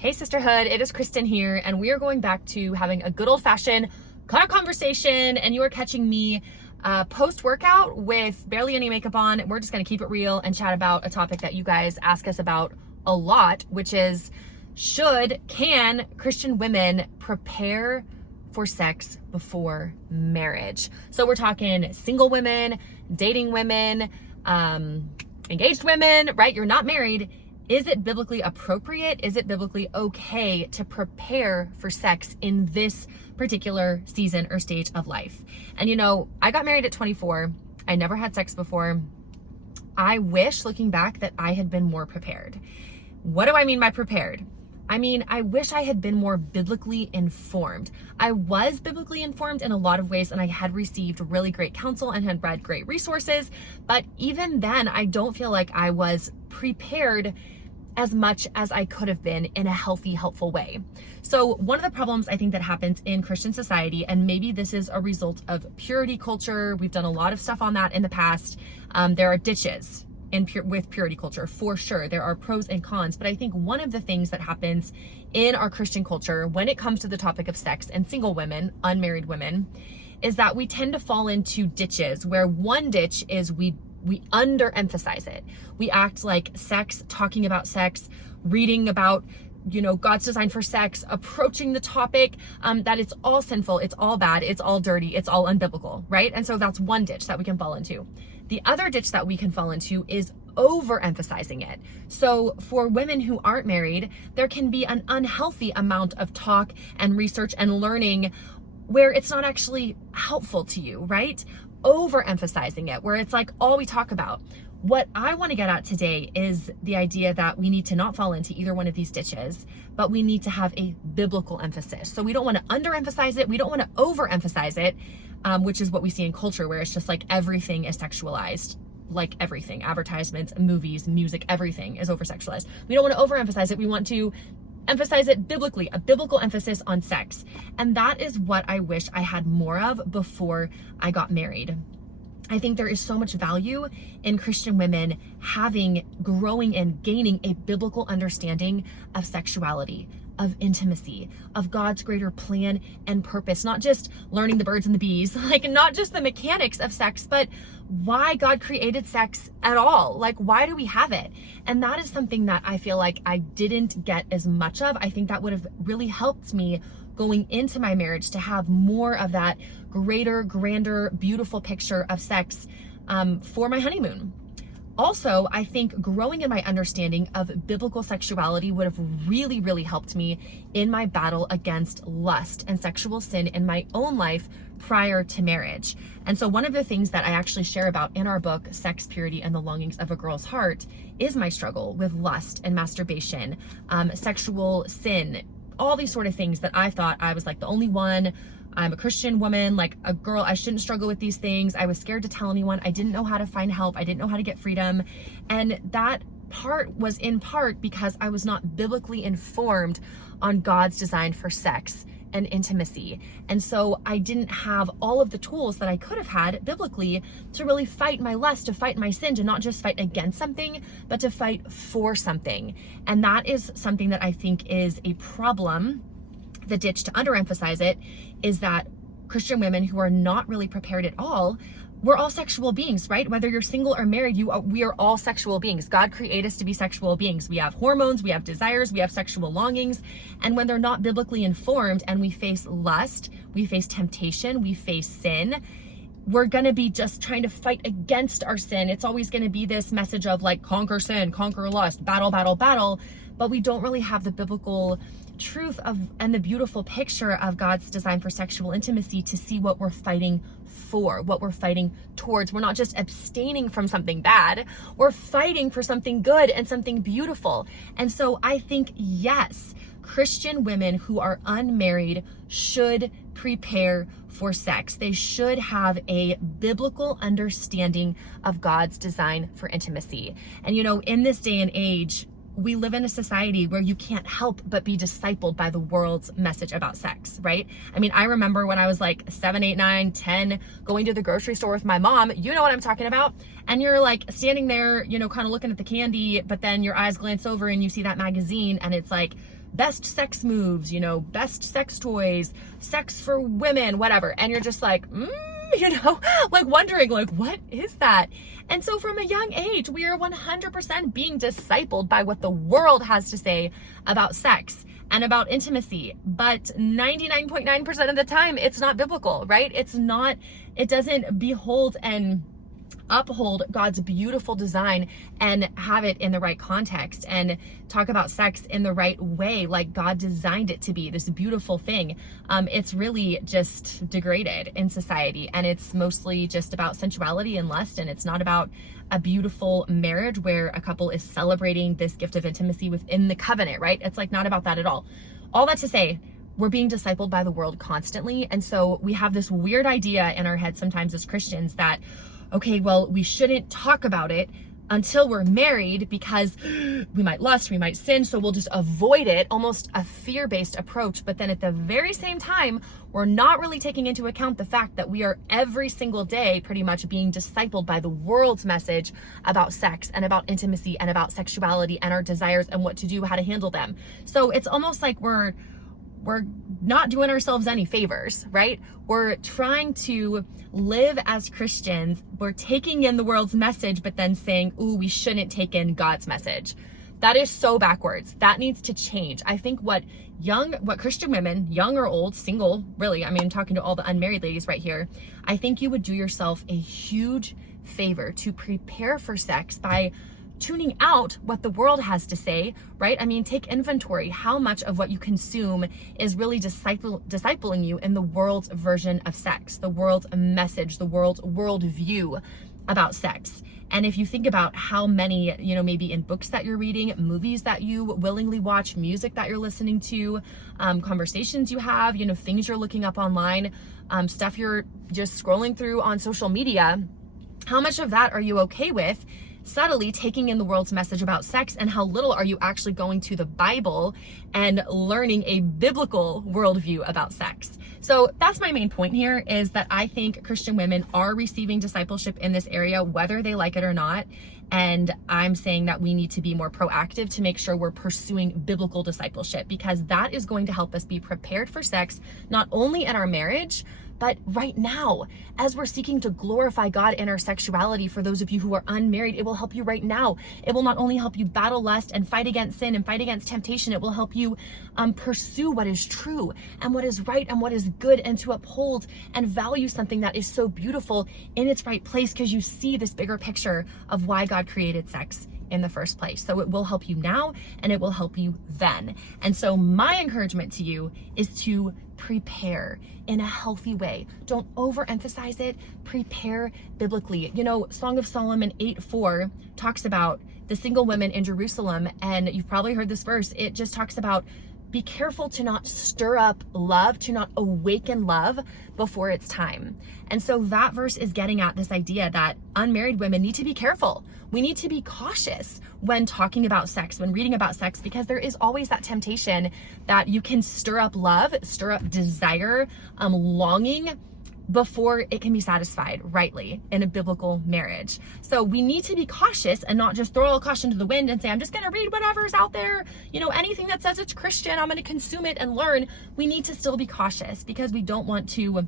Hey sisterhood, it is Kristen here, and we are going back to having a good old-fashioned car conversation, and you are catching me post-workout with barely any makeup on. We're just gonna keep it real and chat about a topic that you guys ask us about a lot, which is can Christian women prepare for sex before marriage? So we're talking single women, dating women, engaged women, right? You're not married. Is it biblically appropriate? Is it biblically okay to prepare for sex in this particular season or stage of life? And you know, I got married at 24. I never had sex before. I wish, looking back, that I had been more prepared. What do I mean by prepared? I mean, I wish I had been more biblically informed. I was biblically informed in a lot of ways, and I had received really great counsel and had read great resources. But even then, I don't feel like I was prepared as much as I could have been in a healthy, helpful way. So one of the problems I think that happens in Christian society, and maybe this is a result of purity culture, we've done a lot of stuff on that in the past. There are ditches with purity culture, for sure. There are pros and cons, but I think one of the things that happens in our Christian culture when it comes to the topic of sex and single women, unmarried women, is that we tend to fall into ditches where one ditch is we underemphasize it. We act like sex, talking about sex, reading about, you know, God's design for sex, approaching the topic, that it's all sinful, it's all bad, it's all dirty, it's all unbiblical, right? And so that's one ditch that we can fall into. The other ditch that we can fall into is overemphasizing it. So for women who aren't married, there can be an unhealthy amount of talk and research and learning where it's not actually helpful to you, right? Overemphasizing it, where it's like all we talk about. What I want to get at today is the idea that we need to not fall into either one of these ditches, but we need to have a biblical emphasis. So we don't want to underemphasize it. We don't want to overemphasize it, which is what we see in culture, where it's just like everything is sexualized. Like everything, advertisements, movies, music, everything is over-sexualized. We don't want to overemphasize it. We want to emphasize it biblically, a biblical emphasis on sex. And that is what I wish I had more of before I got married. I think there is so much value in Christian women growing and gaining a biblical understanding of sexuality, of intimacy, of God's greater plan and purpose, not just learning the birds and the bees, like not just the mechanics of sex, but why God created sex at all. Like, why do we have it? And that is something that I feel like I didn't get as much of. I think that would have really helped me going into my marriage to have more of that greater, grander, beautiful picture of sex for my honeymoon. Also, I think growing in my understanding of biblical sexuality would have really, really helped me in my battle against lust and sexual sin in my own life prior to marriage. And so one of the things that I actually share about in our book, Sex, Purity, and the Longings of a Girl's Heart, is my struggle with lust and masturbation, sexual sin, all these sort of things that I thought I was like the only one. I'm a Christian woman, like a girl, I shouldn't struggle with these things. I was scared to tell anyone. I didn't know how to find help. I didn't know how to get freedom. And that part was in part because I was not biblically informed on God's design for sex and intimacy. And so I didn't have all of the tools that I could have had biblically to really fight my lust, to fight my sin, to not just fight against something, but to fight for something. And that is something that I think is a problem. The ditch, to underemphasize it, is that Christian women who are not really prepared at all, we're all sexual beings, right? Whether you're single or married, we are all sexual beings. God created us to be sexual beings. We have hormones, we have desires, we have sexual longings. And when they're not biblically informed and we face lust, we face temptation, we face sin, we're going to be just trying to fight against our sin. It's always going to be this message of like, conquer sin, conquer lust, battle, battle, battle. But we don't really have the biblical truth of and the beautiful picture of God's design for sexual intimacy to see what we're fighting for, what we're fighting towards. We're not just abstaining from something bad, we're fighting for something good and something beautiful. And so I think, yes, Christian women who are unmarried should prepare for sex. They should have a biblical understanding of God's design for intimacy. And you know, in this day and age, we live in a society where you can't help but be discipled by the world's message about sex, right? I mean, I remember when I was like 7, 8, 9, 10, going to the grocery store with my mom, you know what I'm talking about? And you're like standing there, you know, kind of looking at the candy, but then your eyes glance over and you see that magazine and it's like best sex moves, best sex toys, sex for women, whatever. And you're just like, like wondering, like, what is that? And so from a young age, we are 100% being discipled by what the world has to say about sex and about intimacy. But 99.9% of the time, it's not biblical, right? It doesn't behold and uphold God's beautiful design and have it in the right context and talk about sex in the right way, like God designed it to be, this beautiful thing. It's really just degraded in society, and it's mostly just about sensuality and lust, and it's not about a beautiful marriage where a couple is celebrating this gift of intimacy within the covenant, right? It's like not about that at all. All that to say, we're being discipled by the world constantly, and so we have this weird idea in our head sometimes as Christians that, okay, well, we shouldn't talk about it until we're married because we might lust, we might sin, so we'll just avoid it, almost a fear-based approach. But then at the very same time, we're not really taking into account the fact that we are every single day pretty much being discipled by the world's message about sex and about intimacy and about sexuality and our desires and what to do, how to handle them. So it's almost like we're not doing ourselves any favors, right? We're trying to live as Christians. We're taking in the world's message, but then saying, ooh, we shouldn't take in God's message. That is so backwards. That needs to change. I think what Christian women, young or old, single, really, I'm talking to all the unmarried ladies right here, I think you would do yourself a huge favor to prepare for sex by tuning out what the world has to say, right? Take inventory. How much of what you consume is really discipling you in the world's version of sex, the world's message, the world's worldview about sex. And if you think about how many, maybe in books that you're reading, movies that you willingly watch, music that you're listening to, conversations you have, things you're looking up online, stuff you're just scrolling through on social media, how much of that are you okay with subtly taking in the world's message about sex, and how little are you actually going to the Bible and learning a biblical worldview about sex? So that's my main point here, is that I think Christian women are receiving discipleship in this area, whether they like it or not. And I'm saying that we need to be more proactive to make sure we're pursuing biblical discipleship, because that is going to help us be prepared for sex, not only in our marriage, but right now, as we're seeking to glorify God in our sexuality. For those of you who are unmarried, it will help you right now. It will not only help you battle lust and fight against sin and fight against temptation, it will help you pursue what is true and what is right and what is good, and to uphold and value something that is so beautiful in its right place, because you see this bigger picture of why God created sex in the first place. So it will help you now, and it will help you then. And so my encouragement to you is to prepare in a healthy way. Don't overemphasize it. Prepare biblically. Song of Solomon 8:4 talks about the single women in Jerusalem, and you've probably heard this verse. It just talks about, be careful to not stir up love, to not awaken love before it's time. And so that verse is getting at this idea that unmarried women need to be careful. We need to be cautious when talking about sex, when reading about sex, because there is always that temptation that you can stir up love, stir up desire, longing, before it can be satisfied rightly in a biblical marriage. So we need to be cautious and not just throw all caution to the wind and say, I'm just going to read whatever's out there. Anything that says it's Christian, I'm going to consume it and learn. We need to still be cautious, because we don't want to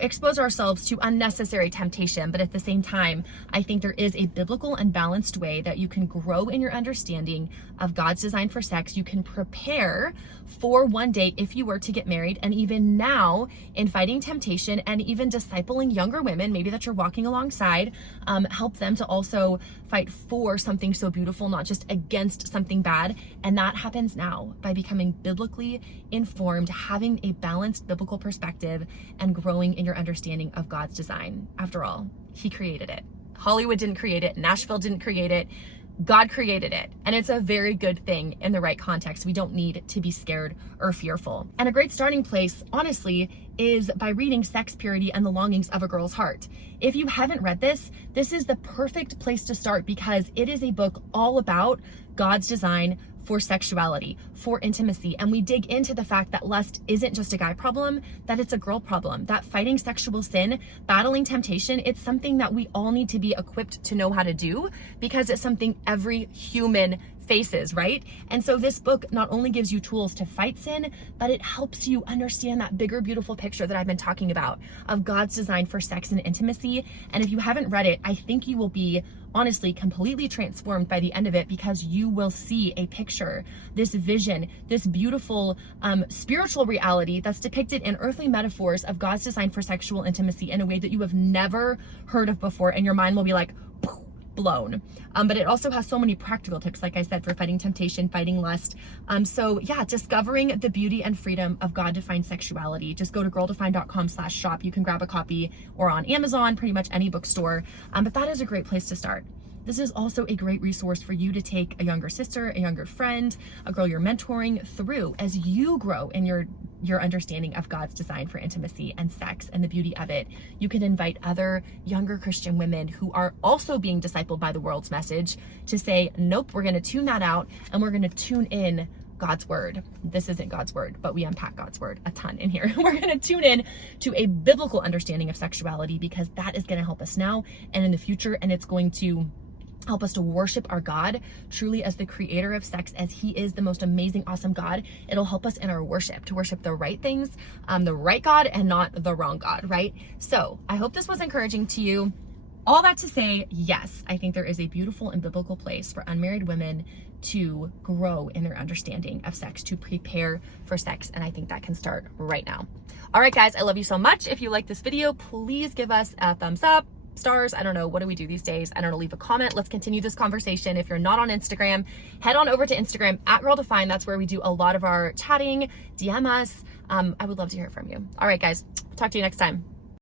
expose ourselves to unnecessary temptation. But at the same time, I think there is a biblical and balanced way that you can grow in your understanding of God's design for sex. You can prepare for one day if you were to get married, and even now in fighting temptation and even discipling younger women, maybe that you're walking alongside, help them to also fight for something so beautiful, not just against something bad. And that happens now by becoming biblically informed, having a balanced biblical perspective, and growing in your understanding of God's design. After all, He created it. Hollywood didn't create it. Nashville didn't create it. God created it, and it's a very good thing in the right context. We don't need to be scared or fearful. And a great starting place, honestly, is by reading Sex, Purity, and the Longings of a Girl's Heart. If you haven't read this is the perfect place to start, because it is a book all about God's design for sexuality, for intimacy. And we dig into the fact that lust isn't just a guy problem, that it's a girl problem, that fighting sexual sin, battling temptation, it's something that we all need to be equipped to know how to do, because it's something every human faces, right? And so this book not only gives you tools to fight sin, but it helps you understand that bigger, beautiful picture that I've been talking about of God's design for sex and intimacy. And if you haven't read it, I think you will be honestly completely transformed by the end of it, because you will see a picture, this vision, this beautiful spiritual reality that's depicted in earthly metaphors of God's design for sexual intimacy in a way that you have never heard of before, and your mind will be like blown. But it also has so many practical tips, like I said, for fighting temptation, fighting lust. So yeah, discovering the beauty and freedom of God-defined sexuality. Just go to girldefined.com/shop. You can grab a copy, or on Amazon, pretty much any bookstore. But that is a great place to start. This is also a great resource for you to take a younger sister, a younger friend, a girl you're mentoring through as you grow in your understanding of God's design for intimacy and sex and the beauty of it. You can invite other younger Christian women who are also being discipled by the world's message to say, nope, we're going to tune that out and we're going to tune in God's word. This isn't God's word, but we unpack God's word a ton in here. We're going to tune in to a biblical understanding of sexuality, because that is going to help us now and in the future, and it's going to help us to worship our God truly as the creator of sex, as he is the most amazing, awesome God. It'll help us in our worship to worship the right things, the right God, and not the wrong God, right? So I hope this was encouraging to you. All that to say, yes, I think there is a beautiful and biblical place for unmarried women to grow in their understanding of sex, to prepare for sex. And I think that can start right now. All right, guys, I love you so much. If you like this video, please give us a thumbs up, stars. I don't know. What do we do these days? I don't know. Leave a comment. Let's continue this conversation. If you're not on Instagram, head on over to Instagram at Girl Defined. That's where we do a lot of our chatting. DM us. I would love to hear from you. All right, guys. Talk to you next time.